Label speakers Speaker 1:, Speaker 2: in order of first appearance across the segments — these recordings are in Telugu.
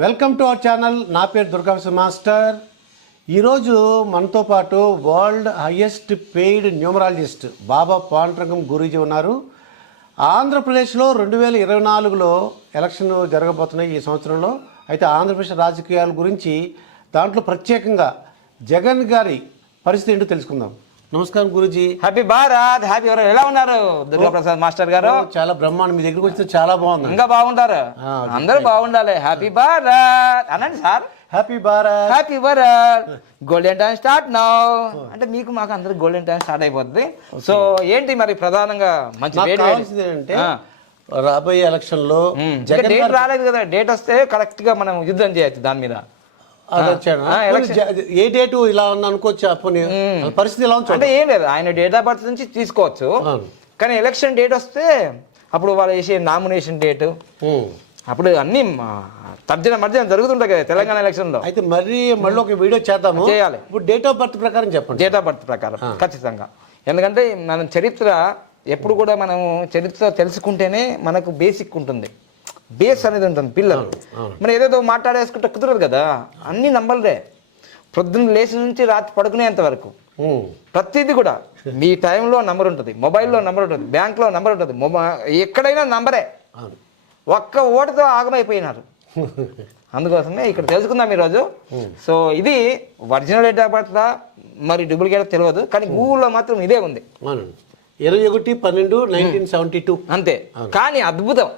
Speaker 1: Welcome to our channel. నా పేరు దుర్గాంశ మాస్టర్. ఈరోజు మనతో పాటు world highest paid numerologist Baba Pandrangam Guruji ఉన్నారు. ఆంధ్రప్రదేశ్లో రెండు వేల ఇరవై నాలుగులో ఎలక్షన్ జరగబోతున్నాయి ఈ సంవత్సరంలో. అయితే ఆంధ్రప్రదేశ్ రాజకీయాల గురించి దాంట్లో ప్రత్యేకంగా జగన్ గారి పరిస్థితి ఏంటో తెలుసుకుందాం. నమస్కారం గురూజీ.
Speaker 2: హ్యాపీ భారత్ హ్యాపీ ఎవరు ఎలా ఉన్నారు? దుర్గా ప్రసాద్ మాస్టర్ గారు?
Speaker 1: చాలా బ్రహ్మాండం. మీ దగ్గరికి వస్తే చాలా బాగుంది.
Speaker 2: ఇంకా బాగుంటారు. అందరూ బాగుండాలి. హ్యాపీ భారత్ అనండి sir.
Speaker 1: Happy Bharat
Speaker 2: happy Bharat golden time start now అంటే మీకు మాకు అందరికి గోల్డెన్ టైం స్టార్ట్ అయిపోద్ది. సో ఏంటి మరి ప్రధానంగా మంచి
Speaker 1: ఏంటంటే రాబోయే ఎలక్షన్లో
Speaker 2: డేట్ రాలేదు కదా. డేట్ వస్తే కరెక్ట్గా మనం యుద్ధం చేయొచ్చు దాని మీద.
Speaker 1: ఏ డేటు ఇలా అనుకోవచ్చు పరిస్థితి ఇలా
Speaker 2: అంటే ఏం లేదు ఆయన డేట్ ఆఫ్ బర్త్ నుంచి తీసుకోవచ్చు. కానీ ఎలక్షన్ డేట్ వస్తే అప్పుడు వాళ్ళు వేసే నామినేషన్ డేట్. అప్పుడు అన్ని తర్జన మర్జన జరుగుతుంటాయి కదా తెలంగాణ ఎలక్షన్లో.
Speaker 1: అయితే మరీ మళ్ళీ ఒక వీడియో చేద్దాము.
Speaker 2: చేయాలి.
Speaker 1: ఇప్పుడు డేట్ ఆఫ్ బర్త్ ప్రకారం చెప్పండి.
Speaker 2: డేట్ ఆఫ్ బర్త్ ప్రకారం ఖచ్చితంగా. ఎందుకంటే మనం చరిత్ర ఎప్పుడు కూడా మనం చరిత్ర తెలుసుకుంటేనే మనకు బేసిక్ ఉంటుంది. బేస్ అనేది ఉంటుంది పిల్లలు. మనం ఏదేదో మాట్లాడేసుకుంటే కుదరదు కదా? అన్ని నంబర్లే పొద్దున్న లేచి నుంచి రాత్రి పడుకునేంత వరకు. ప్రతిదీ కూడా మీ టైంలో నంబర్ ఉంటుంది మొబైల్లో నంబర్ ఉంటుంది బ్యాంక్లో నంబర్ ఉంటుంది ఎక్కడైనా నంబరే. ఒక్క ఓటుతో ఆగమైపోయినారు. అందుకోసమే ఇక్కడ తెలుసుకుందాం ఈరోజు. సో ఇది ఒరిజినల్ డేట్ ఆఫ్ బర్త్ మరి డూప్లికేట్ తెలియదు కానీ గూగుల్లో మాత్రం ఇదే ఉంది.
Speaker 1: ఇరవై ఒకటి పన్నెండు నైన్టీన్ సెవెంటీ టూ.
Speaker 2: అంతే. కానీ అద్భుతం.
Speaker 1: అది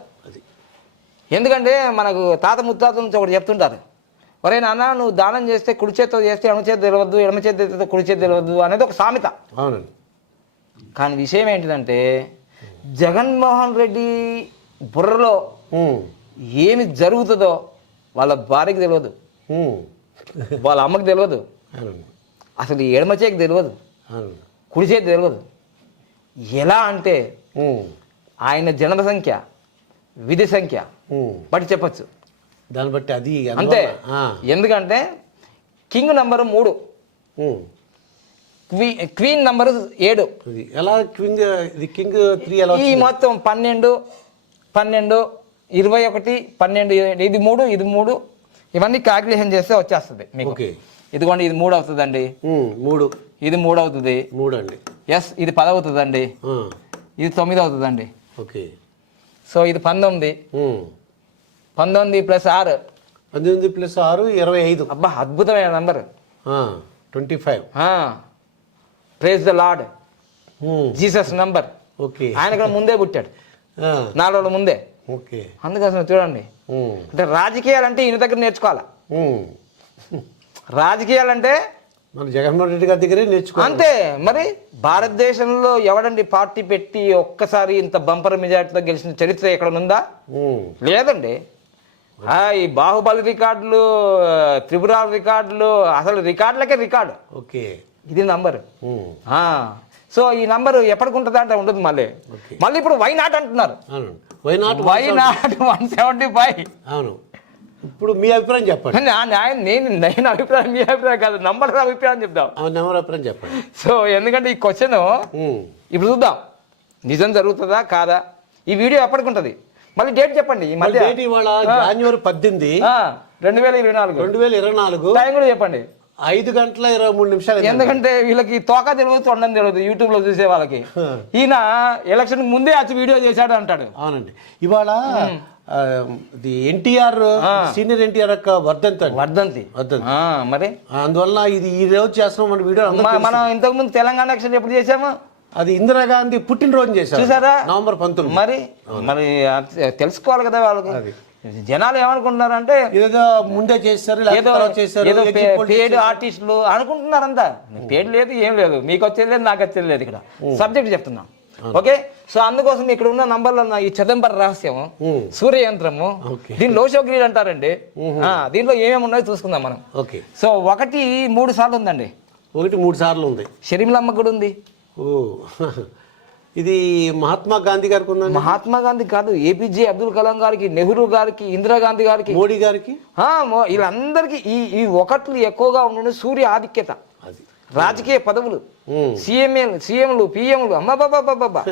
Speaker 2: ఎందుకంటే మనకు తాత ముత్తాత నుంచి ఒకటి చెప్తుంటారు ఒరే నాన్న నువ్వు దానం చేస్తే కుడి చేత్తో చేస్తే ఎడమ చేతి తెలియవద్దు ఎడమ చేతి తెలిస్తే కుడి చేతి తెలియవద్దు అనేది ఒక సామెత.
Speaker 1: అవునండి.
Speaker 2: కానీ విషయం ఏంటిదంటే జగన్మోహన్ రెడ్డి బుర్రలో. ఏమి జరుగుతుందో వాళ్ళ భార్యకి తెలియదు. వాళ్ళ అమ్మకి తెలియదు అసలు ఎడమ చేతికి తెలియదు కుడి చేతి తెలియదు ఎలా అంటే. ఆయన జన్మ సంఖ్య విధి సంఖ్య. బట్టి చెప్పచ్చు.
Speaker 1: దాన్ని బట్టి అది
Speaker 2: అంతే. ఎందుకంటే కింగ్ నంబరు మూడు. క్వీన్ నంబరు ఏడు.
Speaker 1: ఎలా ఇది కింగ్ త్రీ ఎలా
Speaker 2: ఈ? మొత్తం పన్నెండు పన్నెండు ఇరవై ఒకటి పన్నెండు ఇది మూడు ఇది మూడు. ఇవన్నీ క్యాల్కులేషన్ చేస్తే వచ్చేస్తుంది మీకు. ఇదిగోండి ఇది మూడు అవుతుందండి.
Speaker 1: మూడు.
Speaker 2: ఇది మూడు అవుతుంది.
Speaker 1: మూడు అండి
Speaker 2: ఎస్ ఇది పది అవుతుందండి.
Speaker 1: ఆ.
Speaker 2: ఇది తొమ్మిది అవుతుందండి.
Speaker 1: ఓకే.
Speaker 2: సో ఇది పంతొమ్మిది. పంతొమ్మిది ప్లస్ ఆరు.
Speaker 1: పద్దెనిమిది ప్లస్ ఆరు ఇరవై ఐదు.
Speaker 2: అబ్బా అద్భుతమైన number
Speaker 1: twenty five
Speaker 2: praise the lord Jesus number
Speaker 1: okay.
Speaker 2: ఆయన కన్నా ముందే పుట్టాడు. నాలుగు రోజుల ముందే.
Speaker 1: ఓకే.
Speaker 2: అందుకోసం చూడండి. అంటే రాజకీయాలంటే ఈయన దగ్గర నేర్చుకోవాలా. రాజకీయాలంటే
Speaker 1: మన జగన్మోహన్ రెడ్డి గారి దగ్గరే నేర్చుకో
Speaker 2: అంతే మరి భారతదేశంలో ఎవడండి పార్టీ పెట్టి ఒక్కసారి ఇంత బంపర్ మెజార్టీతో గెలిచిన చరిత్ర ఎక్కడ ఉందా. లేదండి. ఈ బాహుబలి రికార్డులు త్రిపుర రికార్డులు అసలు రికార్డులకే రికార్డు.
Speaker 1: ఓకే.
Speaker 2: ఇది నంబర్. సో ఈ నంబర్ ఎప్పటికి ఉంటుంది అంటే ఉండదు మళ్ళీ. మళ్ళీ ఇప్పుడు వై నాట్ అంటున్నారు.
Speaker 1: Why not
Speaker 2: why not one seventy five.
Speaker 1: అవును. ఇప్పుడు మీ అభిప్రాయం చెప్పండి.
Speaker 2: ఆయన నేను నేను అభిప్రాయం మీ అభిప్రాయం కాదు నంబర్ అభిప్రాయం చెప్దాం.
Speaker 1: నెంబర్ అభిప్రాయం చెప్పండి.
Speaker 2: సో ఎందుకంటే ఈ క్వశ్చన్. ఇప్పుడు చూద్దాం. నిజం జరుగుతుందా కాదా? ఈ వీడియో ఎప్పటికి ఉంటుంది? మళ్ళీ డేట్ చెప్పండి ఈ
Speaker 1: మళ్ళీ
Speaker 2: మధ్య
Speaker 1: డేట్ ఇవాళ జనవరి పద్దెనిమిది.
Speaker 2: రెండు వేల ఇరవై నాలుగు.
Speaker 1: రెండు వేల ఇరవై నాలుగు.
Speaker 2: టైం కూడా చెప్పండి.
Speaker 1: ఐదు గంటల ఇరవై మూడు నిమిషాలు.
Speaker 2: ఎందుకంటే వీళ్ళకి తోక తెలియదు తొండం తెలియదు యూట్యూబ్లో చూసే వాళ్ళకి. ఈయన ఎలక్షన్ ముందే వచ్చి వీడియో చేశాడు అంటాడు.
Speaker 1: అవునండి. ఇవాళ ఇది ఎన్టీఆర్ సీనియర్ ఎన్టీఆర్ యొక్క వర్ధంతి
Speaker 2: వర్ధంతి.
Speaker 1: వర్ధంతి.
Speaker 2: మరి?
Speaker 1: అందువల్ల ఇది ఈ రోజు చేస్తున్నాం మన వీడియో
Speaker 2: మనం ఇంతకు ముందు తెలంగాణ ఎలక్షన్ ఎప్పుడు చేసాము
Speaker 1: అది ఇందిరాగాంధీ పుట్టినరోజు చేశారు.
Speaker 2: చూసారా?
Speaker 1: నవంబర్ పంతొమ్మిది.
Speaker 2: మరి? మరి తెలుసుకోవాలి కదా వాళ్ళకి. జనాలు ఏమనుకుంటున్నారంటే
Speaker 1: ఏదో ముందే లేకపోతే
Speaker 2: ఏదో
Speaker 1: చేశారు
Speaker 2: ఏదో పేడ్. ఆర్టిస్టులు అనుకుంటున్నారంతా. పేడ్ లేదు ఏం లేదు. మీకు వచ్చేది లేదు నాకు వచ్చేది లేదు ఇక్కడ. సబ్జెక్ట్ చెప్తున్నాం. ఓకే? సో అందుకోసం ఇక్కడ ఉన్న నంబర్లో ఉన్న ఈ చిదంబర రహస్యం. సూర్యయంత్రము
Speaker 1: ఓకే.
Speaker 2: దీని లోషో గ్రీడ్ అంటారండి దీంట్లో ఏమేమి ఉన్నాయో చూసుకుందాం మనం.
Speaker 1: ఓకే.
Speaker 2: సో ఒకటి మూడు సార్లు ఉందండి.
Speaker 1: ఒకటి మూడు సార్లు ఉంది.
Speaker 2: షరీంలమ్మ కూడా ఉంది.
Speaker 1: ఓ. ఇది మహాత్మా గాంధీ గారికి ఉందండి?
Speaker 2: మహాత్మా గాంధీ కాదు ఏపీజే అబ్దుల్ కలాం గారికి నెహ్రూ గారికి ఇందిరాగాంధీ గారికి.
Speaker 1: మోడీ గారికి?
Speaker 2: వీళ్ళందరికీ ఈ ఈ ఒకట్లు ఎక్కువగా ఉండడం సూర్య ఆధిక్యత. రాజకీయ పదవులు. సీఎంఏ సీఎంలు పిఎంలు అమ్మ బాబా బాబా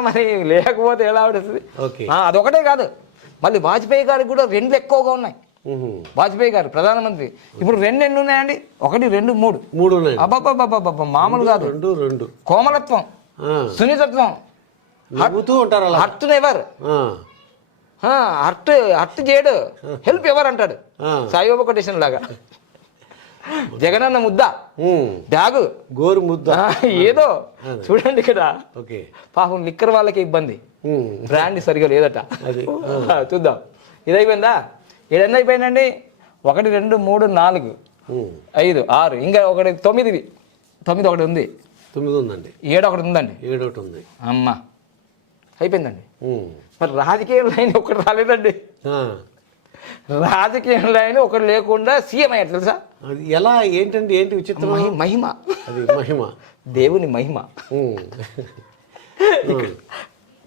Speaker 2: మరి లేకపోతే ఎలా ఆ, అదొకటే కాదు. మళ్ళీ వాజ్పేయి గారికి కూడా రెండు ఎక్కువగా ఉన్నాయి. వాజ్పేయి గారు ప్రధానమంత్రి. ఇప్పుడు రెండు ఎన్ని ఉన్నాయండి? ఒకటి రెండు మూడు.
Speaker 1: మూడు ఉన్నాయి.
Speaker 2: అబ్బాబ్బాబ్బా మామూలు కాదు.
Speaker 1: రెండు రెండు.
Speaker 2: కోమలత్వం
Speaker 1: ఆ,
Speaker 2: సున్నితత్వం.
Speaker 1: నవ్వుతూ ఉంటారు
Speaker 2: ఎవర్? హర్ట్ హర్ట్ చేయడు. హెల్ప్ ఎవర్ అంటాడు. సాయిబాబా కొటేషన్ లాగా. జగనన్న ముద్ద. బ్యాగు
Speaker 1: గోరు ముద్ద.
Speaker 2: ఏదో. చూడండి ఇక్కడ. పాపం లిక్కర్ వాళ్ళకి ఇబ్బంది. బ్రాండ్ సరిగా లేదట. చూద్దాం. ఇది అయిపోయిందా ఏడెన్ని అయిపోయిందండి? ఒకటి రెండు మూడు నాలుగు. ఐదు ఆరు. ఇంకా ఒకటి తొమ్మిది తొమ్మిది ఒకటి ఉంది.
Speaker 1: తొమ్మిది ఉందండి.
Speaker 2: ఏడు ఒకటి ఉందండి.
Speaker 1: ఏడు ఒకటి ఉంది.
Speaker 2: అమ్మ. అయిపోయిందండి. మరి రాజకీయ లైన్ ఒకటి రాలేదండి.
Speaker 1: ఆ,
Speaker 2: రాజకీయ లైన్ ఒకటి లేకుండా సీఎం అయ్యారు తెలుసా?
Speaker 1: అది ఎలా? ఏంటండి? ఏంటి విచిత్రం?
Speaker 2: మహి మహిమ.
Speaker 1: అది మహిమ.
Speaker 2: దేవుని మహిమ.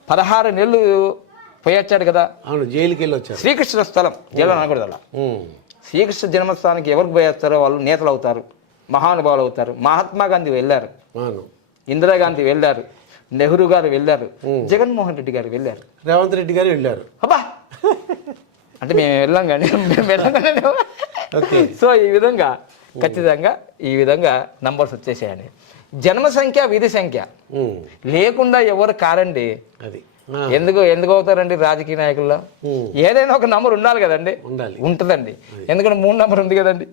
Speaker 2: పదహారు నెలలు పోయొచ్చాడు కదా.
Speaker 1: అవును జైలుకి వెళ్ళి వచ్చారు
Speaker 2: శ్రీకృష్ణ స్థలం జైలు అనకూడదు అలా. శ్రీకృష్ణ జన్మస్థానానికి ఎవరికి పోయేస్తారో వాళ్ళు నేతలు అవుతారు మహానుభావులు అవుతారు. మహాత్మా గాంధీ వెళ్ళారు.
Speaker 1: అవును.
Speaker 2: ఇందిరాగాంధీ వెళ్ళారు. నెహ్రూ గారు వెళ్ళారు. జగన్మోహన్ రెడ్డి గారు వెళ్ళారు.
Speaker 1: రేవంత్ రెడ్డి గారు వెళ్ళారు.
Speaker 2: అబ్బా! అంటే మేము వెళ్ళాం కానీ మేము వెళ్ళాం
Speaker 1: ఓకే.
Speaker 2: సో ఈ విధంగా ఖచ్చితంగా ఈ విధంగా నంబర్స్ వచ్చేసాయండి. జన్మ సంఖ్య విధి సంఖ్య. లేకుండా ఎవరు కారండి?
Speaker 1: అది.
Speaker 2: ఎందుకు ఎందుకు అవుతారండి రాజకీయ నాయకుల్లో. ఏదైనా ఒక నంబర్ ఉండాలి కదండి.
Speaker 1: ఉండాలి.
Speaker 2: ఉంటుందండి. ఎందుకంటే మూడు నంబర్ ఉంది కదండి.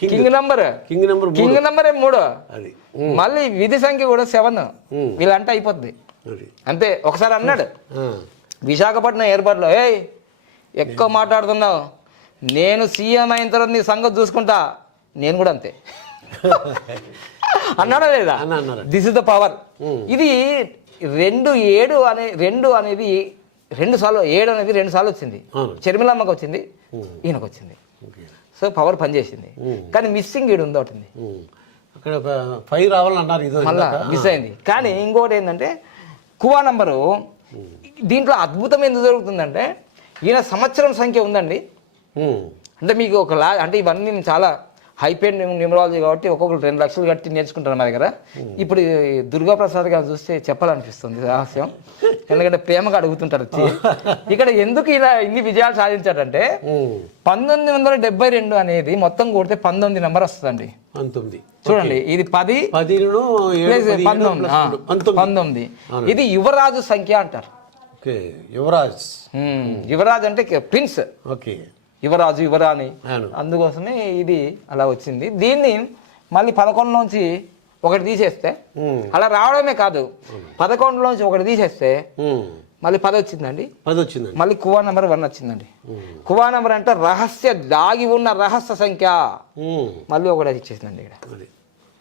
Speaker 1: King.
Speaker 2: Number.
Speaker 1: King number
Speaker 2: king number ఏం మూడు.
Speaker 1: అది.
Speaker 2: మళ్ళీ విధి సంఖ్య కూడా సెవెన్. వీళ్ళంటే అయిపోద్ది. అంతే. ఒకసారి అన్నాడు. విశాఖపట్నం ఎయిర్పోర్ట్లో ఏయ్ ఎక్కువ మాట్లాడుతున్నావు. నేను సీఎం అయిన తర్వాత నీ సంగతి చూసుకుంటా. నేను కూడా అంతే. అన్నాడా లేదా? దిస్ ఇస్ ద పవర్ ఇది రెండు ఏడు అనే రెండు అనేది రెండు సార్లు ఏడు అనేది రెండు సార్లు వచ్చింది. చెర్మిలమ్మకి వచ్చింది ఈయనకు వచ్చింది. సో పవర్ పనిచేసింది. కానీ మిస్సింగ్ ఈడు ఉంది ఒకటి.
Speaker 1: అక్కడ ఫైవ్ రావాలన్నారు ఇదో
Speaker 2: మళ్ళా. మిస్ అయింది. కానీ ఇంకోటి ఏంటంటే కువా నంబరు దీంట్లో అద్భుతం ఎందుకు జరుగుతుందంటే ఈయన సంవత్సరం సంఖ్య ఉందండి. అంటే మీకు ఒక లా అంటే ఇవన్నీ నేను చాలా హైపేడ్ న్యూమరాలజీ కాబట్టి ఒక్కొక్కరు రెండు లక్షలు కట్టి నేర్చుకుంటారు మా దగ్గర. ఇప్పుడు దుర్గా ప్రసాద్ గారు చూస్తే చెప్పాలనిపిస్తుంది రహస్యం ఎందుకంటే ప్రేమగా అడుగుతుంటారు వచ్చి. ఇక్కడ ఎందుకు ఇలా ఇన్ని విజయాలు సాధించాడంటే
Speaker 1: మ్మ్.
Speaker 2: పంతొమ్మిది వందల డెబ్బై రెండు అనేది మొత్తం కొడితే పంతొమ్మిది నెంబర్ వస్తుందండి.
Speaker 1: పంతొమ్మిది.
Speaker 2: చూడండి ఇది పది పంతొమ్మిది.
Speaker 1: పంతొమ్మిది.
Speaker 2: ఇది యువరాజు సంఖ్య అంటారు.
Speaker 1: యువరాజ్.
Speaker 2: యువరాజు అంటే ప్రిన్స్
Speaker 1: ఓకే.
Speaker 2: యువరాజు యువరాణి అందుకోసమే ఇది అలా వచ్చింది. దీన్ని మళ్ళీ పదకొండులోంచి ఒకటి తీసేస్తే. అలా రావడమే కాదు. పదకొండులోంచి ఒకటి తీసేస్తే. మళ్ళీ పది వచ్చిందండి.
Speaker 1: పది వచ్చిందండి.
Speaker 2: మళ్ళీ కువా నెంబర్ వన్ వచ్చిందండి. కువా నెంబర్ అంటే రహస్య దాగి ఉన్న రహస్య సంఖ్య. మళ్ళీ ఒకటి ఇచ్చేసిందండి ఇక్కడ.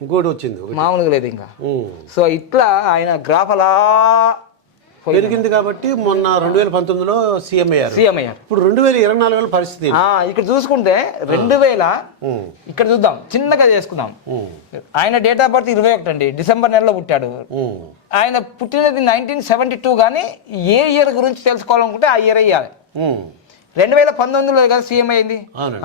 Speaker 1: ఇంకోటి వచ్చింది
Speaker 2: మామూలుగా లేదు ఇంకా. సో ఇట్లా ఆయన గ్రాఫ్ అలా
Speaker 1: పెరిగింది కాబట్టి మొన్న రెండు వేల పంతొమ్మిదిలో సీఎం అయ్యారు
Speaker 2: సీఎం అయ్యారు
Speaker 1: ఇప్పుడు రెండు వేల ఇరవై నాలుగులో పరిస్థితి
Speaker 2: ఇక్కడ చూసుకుంటే రెండు వేల. ఇక్కడ చూద్దాం చిన్నగా చేసుకుందాం. ఆయన డేట్ ఆఫ్ బర్త్ ఇరవై ఒకటి అండి డిసెంబర్ నెలలో పుట్టాడు. ఆయన పుట్టినది నైన్టీన్ సెవెంటీ టూ కానీ ఏ ఇయర్ గురించి తెలుసుకోవాలనుకుంటే ఆ ఇయర్ అయ్యాలి. రెండు వేల పంతొమ్మిదిలో కదా సీఎం అయింది.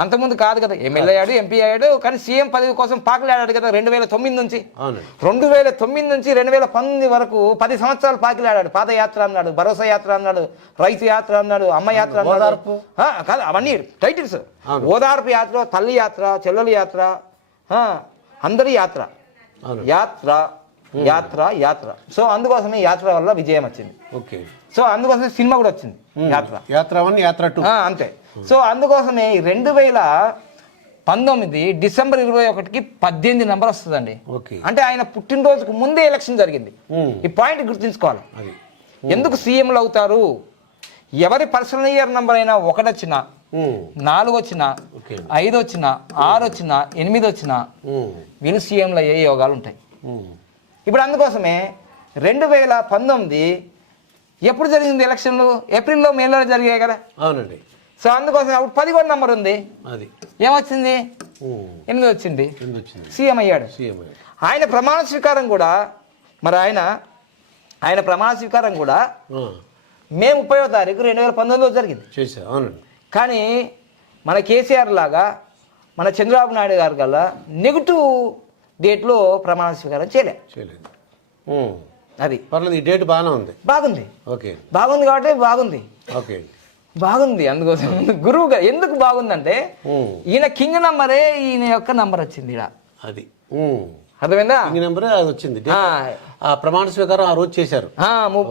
Speaker 2: అంతకుముందు కాదు కదా ఎమ్మెల్యే అయ్యాడు ఎంపీ అయ్యాడు కానీ సీఎం పదవి కోసం పాకులాడాడు కదా రెండు వేల తొమ్మిది నుంచి. రెండు వేల తొమ్మిది నుంచి రెండు వేల పంతొమ్మిది వరకు పది సంవత్సరాలు పాకిలాడాడు పాదయాత్ర అన్నాడు భరోసా యాత్ర అన్నాడు రైతు యాత్ర అన్నాడు అమ్మ యాత్ర అన్నాడు. కాదు అవన్నీ టైటిల్స్. ఓదార్పు యాత్ర తల్లి యాత్ర చెల్లెల యాత్ర అందరి యాత్ర. యాత్ర యాత్ర యాత్ర. సో అందుకోసమే యాత్ర వల్ల విజయం వచ్చింది.
Speaker 1: ఓకే.
Speaker 2: సో అందుకోసమే సినిమా కూడా వచ్చింది. యాత్ర.
Speaker 1: యాత్ర వన్ యాత్ర టూ.
Speaker 2: అంతే. సో అందుకోసమే రెండు వేల పంతొమ్మిది డిసెంబర్ ఇరవై ఒకటికి పద్దెనిమిది నెంబర్ వస్తుందండి.
Speaker 1: ఓకే.
Speaker 2: అంటే ఆయన పుట్టినరోజుకు ముందే ఎలక్షన్ జరిగింది. ఈ పాయింట్ గుర్తుంచుకోవాలి.
Speaker 1: అది.
Speaker 2: ఎందుకు సీఎంలు అవుతారు? ఎవరి పర్సనల్ ఇయర్ నంబర్ అయినా ఒకటి వచ్చినా. నాలుగు వచ్చినా ఐదు వచ్చినా ఆరు వచ్చినా ఎనిమిది వచ్చినా. వీళ్ళు సీఎంలు అయ్యే యోగాలు ఉంటాయి. ఇప్పుడు అందుకోసమే రెండు వేల పంతొమ్మిది ఎప్పుడు జరిగింది ఎలక్షన్లు? ఏప్రిల్లో మేలో జరిగాయి కదా.
Speaker 1: అవునండి.
Speaker 2: సో అందుకోసం అప్పుడు పదిహేడు నంబర్ ఉంది.
Speaker 1: అది.
Speaker 2: ఏమొచ్చింది. ఎనిమిది వచ్చింది సీఎం అయ్యాడు. ఆయన ప్రమాణ స్వీకారం కూడా మరి ఆయన ఆయన ప్రమాణ స్వీకారం కూడా మే ముప్పైవ తారీఖు రెండు వేల పంతొమ్మిదిలో జరిగింది.
Speaker 1: అవునండి.
Speaker 2: కానీ మన కేసీఆర్ లాగా మన చంద్రబాబు నాయుడు గారు గల నెగిటివ్ డేట్లో ప్రమాణ స్వీకారం చేయలే
Speaker 1: చేయలేదు. మ్మ్.
Speaker 2: అది.
Speaker 1: పర్లేదు ఈ డేట్ బాగానే ఉంది.
Speaker 2: బాగుంది.
Speaker 1: ఓకే.
Speaker 2: బాగుంది కాబట్టి బాగుంది.
Speaker 1: ఓకే.
Speaker 2: బాగుంది అందుకోసం. గురువు గారు ఎందుకు బాగుందంటే ఈయన కింగ్ నంబరే ఈయన యొక్క నంబర్ వచ్చింది ఇక్కడ
Speaker 1: అది.
Speaker 2: అర్థమైందా?
Speaker 1: ఈ నెంబర్ అది వచ్చింది.
Speaker 2: ఆ,
Speaker 1: ప్రమాణ స్వీకారం ఆ రోజు చేశారు.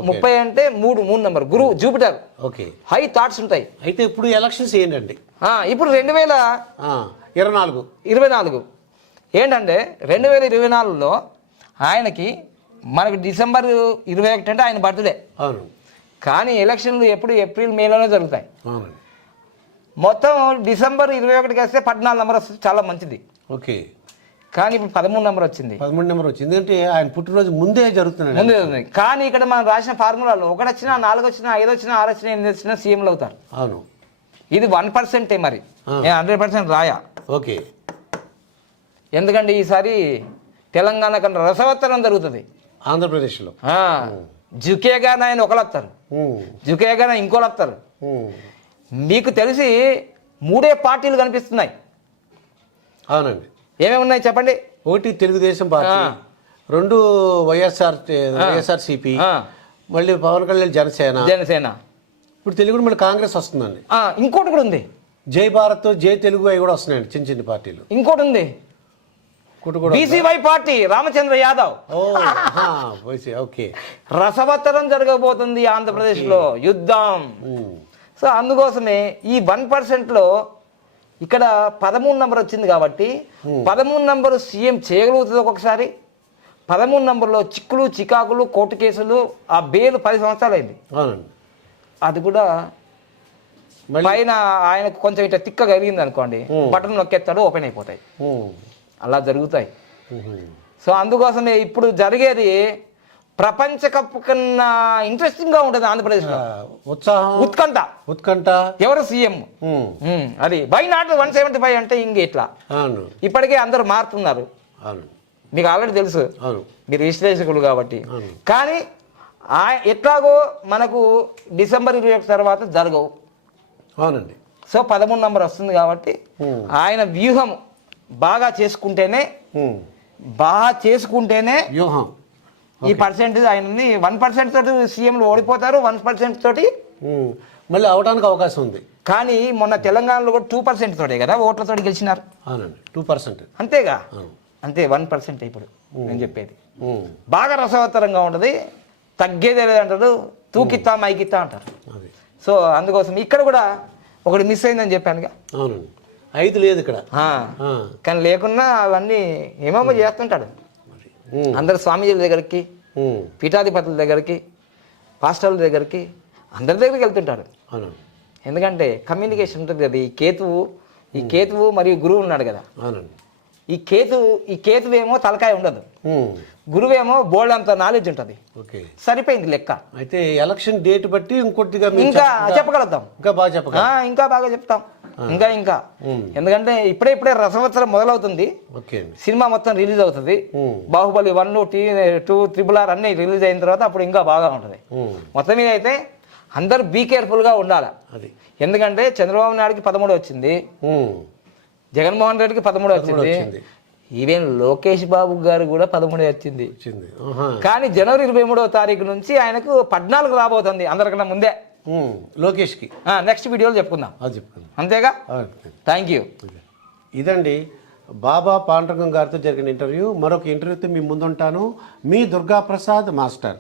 Speaker 2: ముప్పై అంటే మూడు మూడు నంబర్. గురువు జూపిటర్.
Speaker 1: ఓకే.
Speaker 2: హై థాట్స్ ఉంటాయి.
Speaker 1: అయితే ఇప్పుడు ఎలక్షన్స్ ఏంటండి?
Speaker 2: ఇప్పుడు రెండు వేల
Speaker 1: ఇరవై నాలుగు.
Speaker 2: ఇరవై నాలుగు. ఏంటంటే రెండు వేల ఇరవై నాలుగులో ఆయనకి మనకు డిసెంబర్ ఇరవై ఒకటి అంటే ఆయన బర్త్డే.
Speaker 1: అవును.
Speaker 2: కానీ ఎలక్షన్లు ఎప్పుడు ఏప్రిల్ మేలోనే జరుగుతాయి. మొత్తం డిసెంబర్ ఇరవై ఒకటికి వస్తే పద్నాలుగు నెంబర్ వస్తుంది చాలా మంచిది.
Speaker 1: ఓకే.
Speaker 2: కానీ ఇప్పుడు పదమూడు నెంబర్ వచ్చింది.
Speaker 1: పదమూడు నెంబర్ వచ్చింది. ఎందుకంటే ఆయన పుట్టినరోజు ముందే జరుగుతున్నాడు
Speaker 2: ముందు ఉంది. కానీ ఇక్కడ మనం రాసిన ఫార్ములాలో ఒకటి వచ్చినా నాలుగు వచ్చినా ఐదు వచ్చినా ఆరు వచ్చినా ఎనిమిది వచ్చినా సీఎంలు అవుతారు.
Speaker 1: అవును.
Speaker 2: ఇది వన్ పర్సెంటే మరి. నేను హండ్రెడ్ పర్సెంట్ రాయా.
Speaker 1: ఓకే.
Speaker 2: ఎందుకంటే ఈసారి తెలంగాణ కన్నా రసవత్తరం జరుగుతుంది.
Speaker 1: ఆంధ్రప్రదేశ్లో.
Speaker 2: జుకేగా ఆయన
Speaker 1: ఉమ్,
Speaker 2: జుకేగా
Speaker 1: ఉమ్.
Speaker 2: మీకు తెలిసి మూడే పార్టీలు కనిపిస్తున్నాయి.
Speaker 1: అవునండి.
Speaker 2: ఏమేమి ఉన్నాయి చెప్పండి?
Speaker 1: ఒకటి తెలుగుదేశం పార్టీ. రెండు వైఎస్ఆర్ వైఎస్ఆర్ సిపి
Speaker 2: ఆ,
Speaker 1: మళ్ళీ పవన్ కళ్యాణ్ జనసేన.
Speaker 2: జనసేన.
Speaker 1: ఇప్పుడు తెలుగు మళ్ళీ కాంగ్రెస్ వస్తుందండి.
Speaker 2: ఇంకోటి కూడా ఉంది.
Speaker 1: జై భారత్ జై తెలుగు అవి కూడా వస్తున్నాయండి చిన్న చిన్న పార్టీలు.
Speaker 2: ఇంకోటి ఉంది. BCY party Ramachandra Yadav.
Speaker 1: Okay.
Speaker 2: రసవత్తరం జరగబోతుంది ఆంధ్రప్రదేశ్లో. యుద్ధం. సో అందుకోసమే ఈ వన్ పర్సెంట్లో ఇక్కడ పదమూడు నంబర్ వచ్చింది కాబట్టి పదమూడు నంబరు సీఎం చేయగలుగుతుంది ఒక్కొక్కసారి? పదమూడు నంబర్లో చిక్కులు చికాకులు కోర్టు కేసులు ఆ బెయిల్ పది సంవత్సరాలు అయింది అది కూడా పైన ఆయనకు కొంచెం ఇట్లా తిక్క కలిగింది అనుకోండి బటన్ నొక్కేస్తాడు ఓపెన్ అయిపోతాయి. అలా జరుగుతాయి. సో అందుకోసమే ఇప్పుడు జరిగేది ప్రపంచ కప్ కన్నా ఇంట్రెస్టింగ్గా ఉంటుంది ఆంధ్రప్రదేశ్లో.
Speaker 1: ఆ, ఉత్సాహం
Speaker 2: ఉత్కంఠ.
Speaker 1: ఉత్కంఠ.
Speaker 2: ఎవరు సీఎం? అది why not one seventy five అంటే ఇంక ఇట్లా. ఇప్పటికే అందరూ మారుతున్నారు. మీకు ఆల్రెడీ తెలుసు. మీరు విశ్లేషకులు కాబట్టి. కానీ ఆ- ఎట్లాగో మనకు డిసెంబర్ ఇరవై ఒకటి తర్వాత జరగవు.
Speaker 1: అవునండి.
Speaker 2: సో పదమూడు నంబర్ వస్తుంది కాబట్టి ఆయన వ్యూహం బాగా చేసుకుంటేనే. బాగా చేసుకుంటేనే
Speaker 1: వ్యూహం.
Speaker 2: ఈ పర్సెంటేజ్ ఆయనని వన్ పర్సెంట్ తోటి సీఎంలు ఓడిపోతారు వన్ పర్సెంట్ తోటి
Speaker 1: మళ్ళీ అవడానికి అవకాశం ఉంది.
Speaker 2: కానీ మొన్న తెలంగాణలో కూడా టూ పర్సెంట్ తోటే కదా ఓట్లతో గెలిచినారు.
Speaker 1: అవునండి. టూ పర్సెంట్
Speaker 2: అంతేగా? అంతే వన్ పర్సెంట్ ఇప్పుడు నేను చెప్పేది. బాగా రసవత్తరంగా ఉంటుంది తగ్గేదే లేదంటారు తూకిత్తా మైకిత్తా అంటారు. సో అందుకోసం ఇక్కడ కూడా ఒకటి మిస్ అయిందని చెప్పానుగా.
Speaker 1: అవునండి. ఐదు లేదు ఇక్కడ.
Speaker 2: కానీ లేకున్నా అవన్నీ ఏమేమో చేస్తుంటాడు. అందరు స్వామీజీల దగ్గరికి పీఠాధిపతుల దగ్గరికి పాస్టర్ల దగ్గరికి అందరి దగ్గరికి వెళ్తుంటాడు.
Speaker 1: అవును.
Speaker 2: ఎందుకంటే కమ్యూనికేషన్ ఉంటుంది కదా ఈ కేతువు ఈ కేతువు మరియు గురువు ఉన్నాడు కదా. ఈ కేతు ఈ కేతువేమో తలకాయ ఉండదు. గురువేమో బోల్డ్ అంత నాలెడ్జ్ ఉంటుంది.
Speaker 1: ఓకే.
Speaker 2: సరిపోయింది లెక్క.
Speaker 1: అయితే ఎలక్షన్ డేట్ బట్టి ఇంకొద్దిగా
Speaker 2: ఇంకా
Speaker 1: చెప్ప-
Speaker 2: చెప్పగలుగుతాం.
Speaker 1: ఇంకా బాగా చెప్పగలరు
Speaker 2: ఆ, ఇంకా బాగా చెప్తాం. ఇంకా ఇంకా. ఎందుకంటే ఇప్పుడే ఇప్పుడే రసవత్సరం మొదలవుతుంది. సినిమా మొత్తం రిలీజ్ అవుతుంది. బాహుబలి వన్ టీ టూ త్రిబుల్ ఆర్ అన్ని రిలీజ్ అయిన తర్వాత అప్పుడు ఇంకా బాగా ఉంటుంది. మొత్తం మీద అయితే అందరూ బీ కేర్ఫుల్గా ఉండాలి.
Speaker 1: అది.
Speaker 2: ఎందుకంటే చంద్రబాబు నాయుడుకి పదమూడు వచ్చింది. జగన్మోహన్ రెడ్డికి పదమూడు వచ్చింది. ఈవెన్ లోకేష్ బాబు గారు కూడా పదమూడే వచ్చింది. కానీ జనవరి ఇరవై మూడవ తారీఖు నుంచి ఆయనకు పద్నాలుగు రాబోతుంది అందరికన్నా ముందే.
Speaker 1: లోకేష్కి.
Speaker 2: నెక్స్ట్ వీడియోలో చెప్పుకుందాం.
Speaker 1: అది చెప్పుకుందాం.
Speaker 2: అంతేగా. థ్యాంక్ యూ
Speaker 1: ఇదండి బాబా పాండురంగం గారితో జరిగిన ఇంటర్వ్యూ. మరొక ఇంటర్వ్యూతో మీ ముందుంటాను. మీ దుర్గా ప్రసాద్ మాస్టర్.